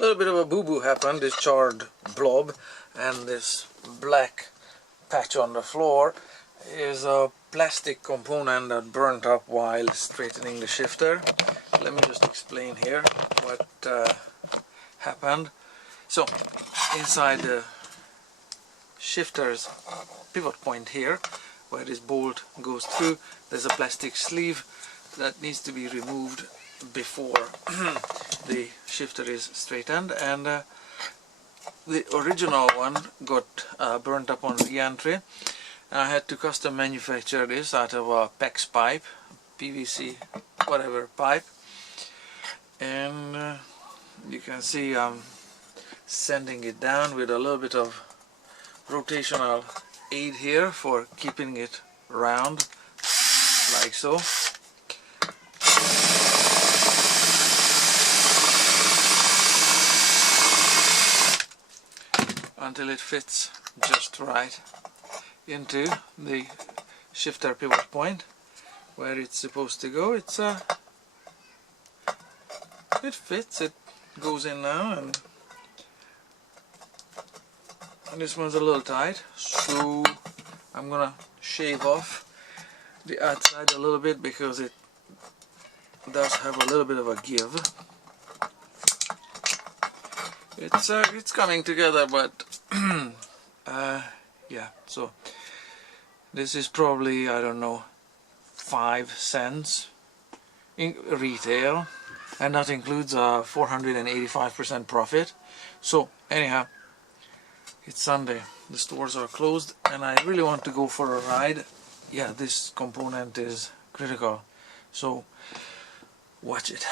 little bit of a boo-boo happened. This charred blob and this black patch on the floor is a plastic component that burnt up while straightening the shifter. Let me just explain here what happened. So inside the shifter's pivot point here, where this bolt goes through, there's a plastic sleeve that needs to be removed before the shifter is straightened, and the original one got burnt up on re-entry. I had to custom manufacture this out of a PEX pipe, PVC whatever pipe, and you can see I'm sanding it down with a little bit of rotational aid here for keeping it round, like so. Until it fits just right into the shifter pivot point where it's supposed to go. It fits, it goes in now, and this one's a little tight, so I'm gonna shave off the outside a little bit because it does have a little bit of a give. It's coming together, but yeah, so this is probably, I don't know, 5 cents in retail, and that includes a 485% profit. So anyhow, it's Sunday, the stores are closed, and I really want to go for a ride. Yeah, this component is critical, so watch it.